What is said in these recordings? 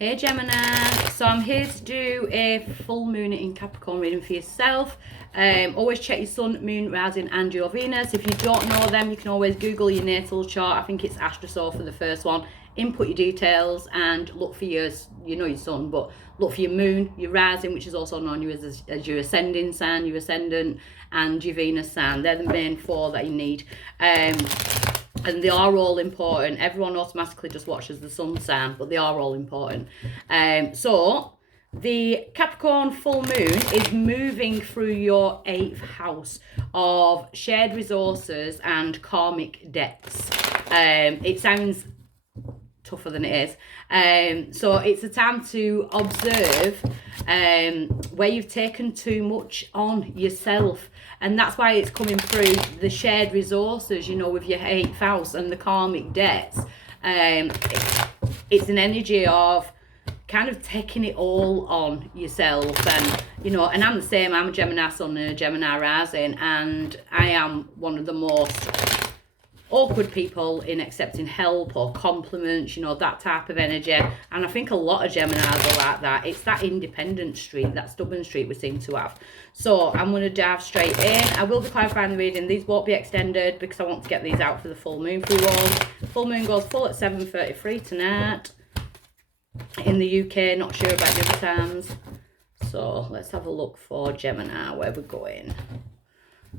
Hey Gemini, so I'm here to do a full moon in Capricorn reading for yourself. Always check your sun, moon, rising and your Venus. If you don't know them, you can always Google your natal chart. I think it's Astrosoul for the first one. Input your details and look for your sun, but look for your moon, your rising, which is also known as your ascending sign, your ascendant, and your Venus sign. They're the main four that you need. And they are all important. Everyone automatically just watches the sun sign, but they are all important. So the Capricorn full moon is moving through your 8th house of shared resources and karmic debts. It sounds tougher than it is. So it's a time to observe where you've taken too much on yourself, and that's why it's coming through the shared resources, with your 8th house and the karmic debts. It's an energy of kind of taking it all on yourself, and and I'm the same. I'm a Gemini sun and a Gemini rising, and I am one of the most awkward people in accepting help or compliments, that type of energy. And I think a lot of Geminis are like that. It's that independent streak, that stubborn streak we seem to have. So I'm going to dive straight in. I will be clarifying the reading. These won't be extended because I want to get these out for the full moon for you all. Full moon goes full at 7:33 tonight in the UK. Not sure about the other times. So let's have a look for Gemini, where we're going.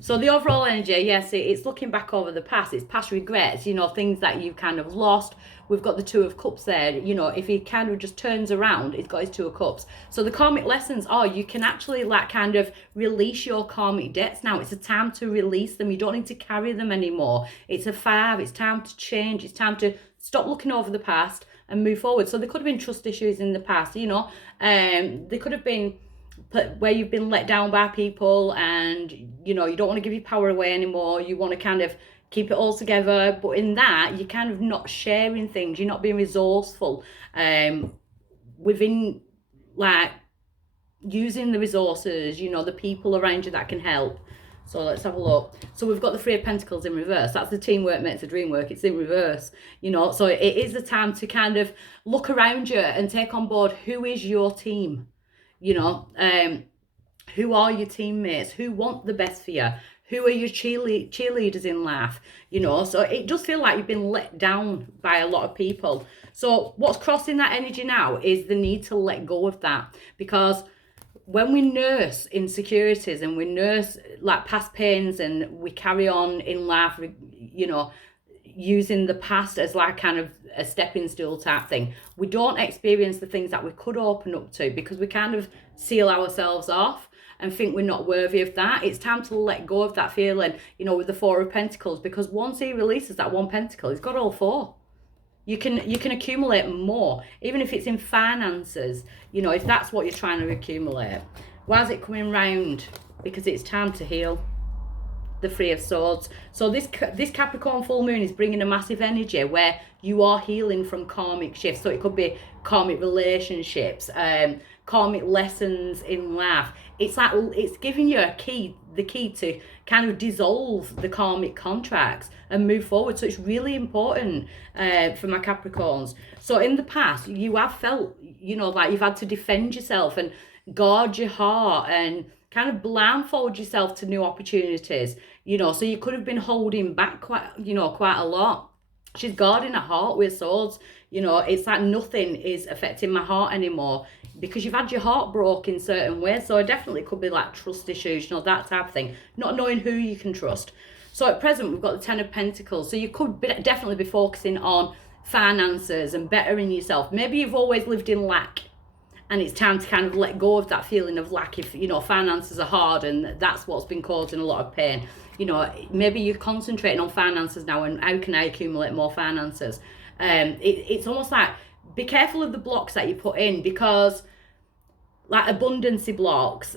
So the overall energy, yes, it's looking back over the past. It's past regrets, things that you've kind of lost. We've got the Two of Cups there. If he kind of just turns around, he's got his Two of Cups. So the karmic lessons are you can actually kind of release your karmic debts now. It's a time to release them. You don't need to carry them anymore. It's a 5. It's time to change. It's time to stop looking over the past and move forward. So there could have been trust issues in the past, there could have been where you've been let down by people, and you don't want to give your power away anymore. You want to kind of keep it all together, but in that you're kind of not sharing things. You're not being resourceful within using the resources, the people around you that can help. So let's have a look. So we've got the 3 of Pentacles in reverse. That's the teamwork makes the dream work. It's in reverse, so it is a time to kind of look around you and take on board who is your team. Who are your teammates? Who want the best for you? Who are your cheerleaders in life? So it does feel like you've been let down by a lot of people. So what's crossing that energy now is the need to let go of that, because when we nurse insecurities and we nurse past pains and we carry on in life, using the past as kind of a stepping stool type thing, we don't experience the things that we could open up to because we kind of seal ourselves off and think we're not worthy of that. It's time to let go of that feeling, with the 4 of Pentacles, because once he releases that 1 pentacle, he's got all 4. You can accumulate more, even if it's in finances, if that's what you're trying to accumulate. Why is it coming round? Because it's time to heal. The 3 of Swords. So this Capricorn full moon is bringing a massive energy where you are healing from karmic shifts. So it could be karmic relationships, karmic lessons in life. It's it's giving you the key to kind of dissolve the karmic contracts and move forward. So it's really important for my Capricorns. So in the past, you have felt, you've had to defend yourself and guard your heart and kind of blindfold yourself to new opportunities, so you could have been holding back quite a lot. She's guarding her heart with swords. It's like nothing is affecting my heart anymore because you've had your heart broken in certain ways. So it definitely could be trust issues, that type of thing, not knowing who you can trust. So at present, we've got the 10 of Pentacles. So you could definitely be focusing on finances and bettering yourself. Maybe you've always lived in lack, and it's time to kind of let go of that feeling of lack if, finances are hard and that's what's been causing a lot of pain. Maybe you're concentrating on finances now and how can I accumulate more finances? It's almost like be careful of the blocks that you put in, because abundancy blocks,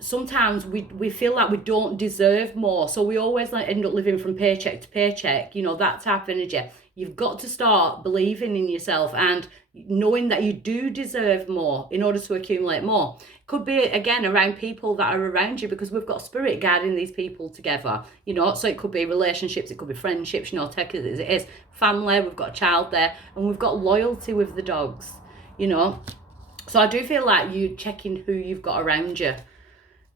sometimes we feel like we don't deserve more. So we always end up living from paycheck to paycheck, that type of energy. You've got to start believing in yourself and knowing that you do deserve more in order to accumulate more. Could be, again, around people that are around you, because we've got spirit guiding these people together, so it could be relationships, it could be friendships, take it as it is. Family, we've got a child there, and we've got loyalty with the dogs. you know. So I do feel like you checking who you've got around you.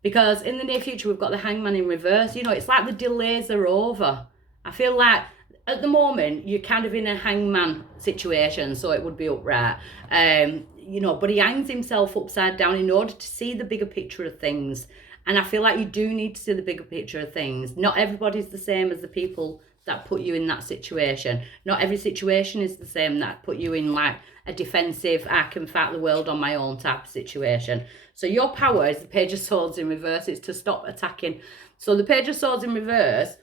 Because in the near future, we've got the Hangman in reverse. You know, it's like the delays are over. I feel like at the moment, you're kind of in a hangman situation, so it would be upright. You know, but he hangs himself upside down in order to see the bigger picture of things. And I feel like you do need to see the bigger picture of things. Not everybody's the same as the people that put you in that situation. Not every situation is the same that put you in like a defensive, I can fight the world on my own type of situation. So your power is the Page of Swords in reverse. It's to stop attacking. So the Page of Swords in reverse,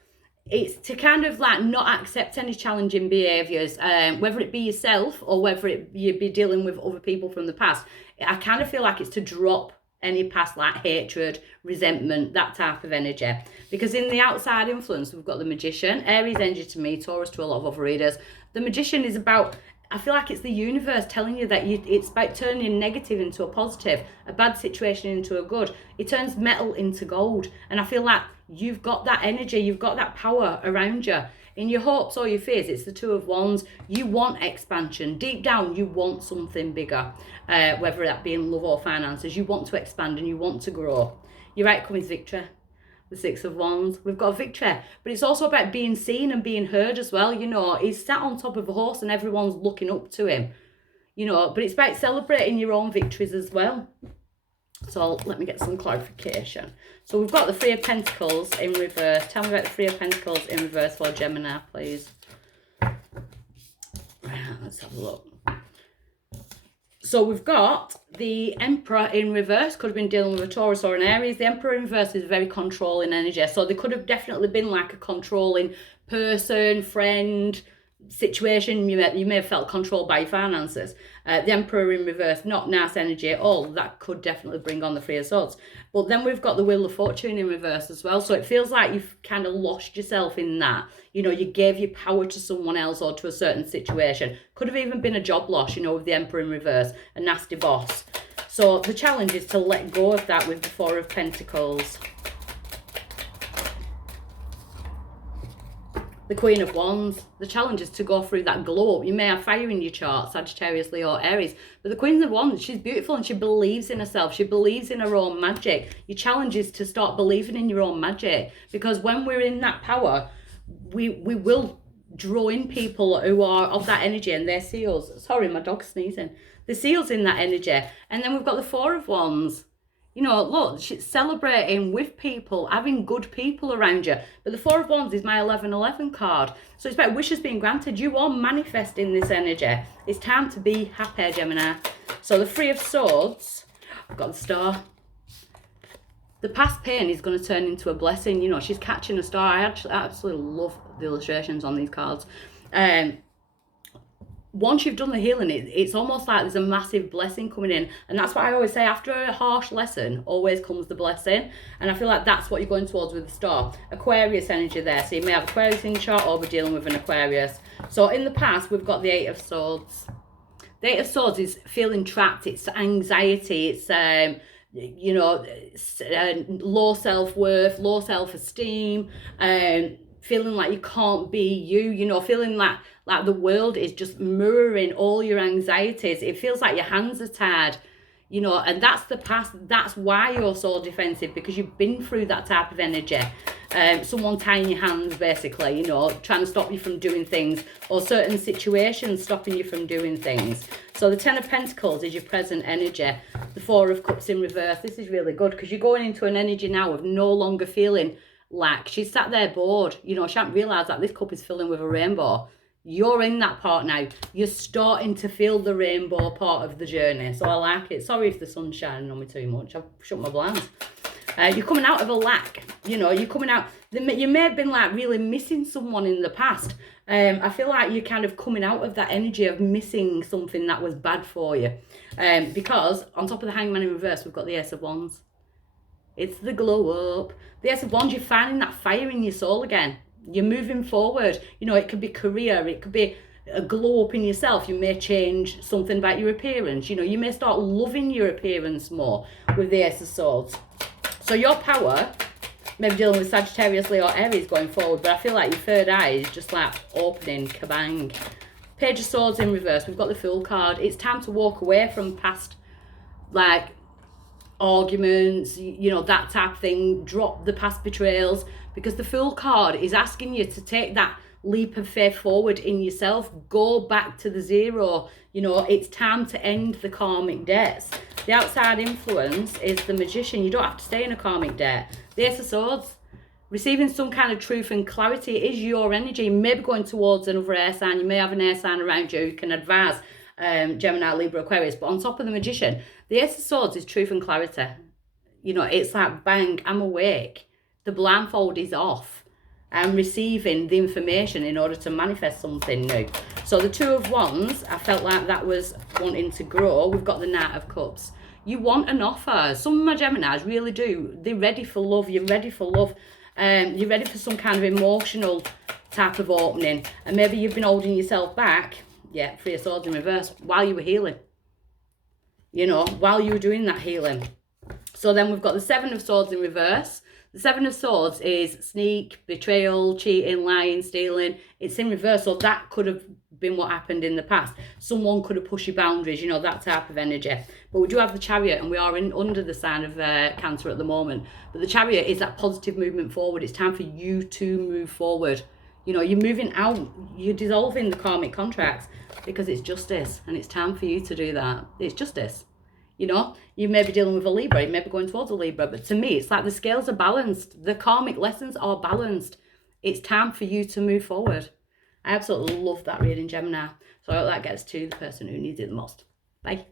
it's to kind of like not accept any challenging behaviours, whether it be yourself or whether you be dealing with other people from the past. I kind of feel like it's to drop any past like hatred, resentment, that type of energy. Because in the outside influence, we've got the Magician, Aries energy to me, Taurus to a lot of other readers. The Magician is about, I feel like it's the universe telling you that it's about turning negative into a positive, a bad situation into a good. It turns metal into gold. And I feel like you've got that energy, you've got that power around you. In your hopes or your fears, it's the Two of Wands. You want expansion. Deep down, you want something bigger, whether that be in love or finances. You want to expand and you want to grow. Your outcome is victory. The Six of Wands. We've got victory. But it's also about being seen and being heard as well. You know, he's sat on top of a horse and everyone's looking up to him. You know, but it's about celebrating your own victories as well. So let me get some clarification. So we've got the Three of Pentacles in reverse. Tell me about the Three of Pentacles in reverse for Gemini, please. Right, let's have a look. So we've got the Emperor in reverse. Could have been dealing with a Taurus or an Aries. The Emperor in reverse is very controlling energy. So they could have definitely been like a controlling person, friend, situation. You may have felt controlled by your finances. The Emperor in reverse, not nice energy at all. That could definitely bring on the Three of Swords. But then we've got the Wheel of Fortune in reverse as well. So it feels like you've kind of lost yourself in that. You know, you gave your power to someone else or to a certain situation. Could have even been a job loss, you know, with the Emperor in reverse, a nasty boss. So the challenge is to let go of that with the Four of Pentacles. The Queen of Wands. The challenge is to go through that glow up. You may have fire in your chart, Sagittarius, Leo, Aries. But the Queen of Wands, she's beautiful and she believes in herself. She believes in her own magic. Your challenge is to start believing in your own magic. Because when we're in that power, we will draw in people who are of that energy and they see us. Sorry, my dog's sneezing. They see us in that energy. And then we've got the Four of Wands. You know, look, she's celebrating with people, having good people around you. But the Four of Wands is my 1111 card. So it's about wishes being granted. You are manifesting this energy. It's time to be happy, Gemini. So the Three of Swords, I've got the Star. The past pain is going to turn into a blessing. You know, she's catching a star. I absolutely love the illustrations on these cards. Once you've done the healing, it's almost like there's a massive blessing coming in. And that's what I always say, after a harsh lesson, always comes the blessing. And I feel like that's what you're going towards with the Star. Aquarius energy there. So you may have Aquarius in your chart or be dealing with an Aquarius. So in the past, we've got the Eight of Swords. The Eight of Swords is feeling trapped. It's anxiety. It's, you know, low self-worth, low self-esteem, feeling like you can't be you know, feeling like the world is just mirroring all your anxieties. It feels like your hands are tied, you know, and that's the past. That's why you're so defensive, because you've been through that type of energy. Someone tying your hands, basically, you know, trying to stop you from doing things, or certain situations stopping you from doing things. So the Ten of Pentacles is your present energy. The Four of Cups in reverse. This is really good because you're going into an energy now of no longer feeling like she's sat there bored. You know, she hasn't realised that this cup is filling with a rainbow. You're in that part now. You're starting to feel the rainbow part of the journey. So I like it. Sorry if the sun's shining on me too much. I've shut my blinds. You're coming out of a lack. You know, you're coming out. You may have been like really missing someone in the past. I feel like you're kind of coming out of that energy of missing something that was bad for you. Because on top of the Hangman in reverse, we've got the Ace of Wands. It's the glow up. The Ace of Wands, you're finding that fire in your soul again. You're moving forward. You know, it could be career. It could be a glow up in yourself. You may change something about your appearance. You know, you may start loving your appearance more with the Ace of Swords. So your power, maybe dealing with Sagittarius, Leo, Aries going forward, but I feel like your third eye is just like opening, kabang. Page of Swords in reverse. We've got the Fool card. It's time to walk away from past, like, arguments, you know, that type of thing. Drop the past betrayals, because the Fool card is asking you to take that leap of faith forward in yourself. Go back to the zero. You know, it's time to end the karmic debts. The outside influence is the Magician. You don't have to stay in a karmic debt. The Ace of Swords, receiving some kind of truth and clarity. It is your energy. You may be going towards another air sign. You may have an air sign around you who can advise, Gemini, Libra, Aquarius. But on top of the Magician, the Ace of Swords is truth and clarity. You know, it's like, bang, I'm awake. The blindfold is off. I'm receiving the information in order to manifest something new. So the Two of Wands, I felt like that was wanting to grow. We've got the Knight of Cups. You want an offer. Some of my Geminis really do. They're ready for love. You're ready for love. You're ready for some kind of emotional type of opening. And maybe you've been holding yourself back. Yeah, Three of Swords in reverse. While you were healing. You know, while you were doing that healing. So then we've got the Seven of Swords in reverse. The Seven of Swords is sneak, betrayal, cheating, lying, stealing. It's in reverse, so that could have been what happened in the past. Someone could have pushed your boundaries, you know, that type of energy. But we do have the Chariot, and we are under the sign of Cancer at the moment. But the Chariot is that positive movement forward. It's time for you to move forward. You know, you're moving out. You're dissolving the karmic contracts because it's justice, and it's time for you to do that. It's justice. You know, you may be dealing with a Libra, you may be going towards a Libra, but to me, it's like the scales are balanced. The karmic lessons are balanced. It's time for you to move forward. I absolutely love that reading, Gemini. So I hope that gets to the person who needs it the most. Bye.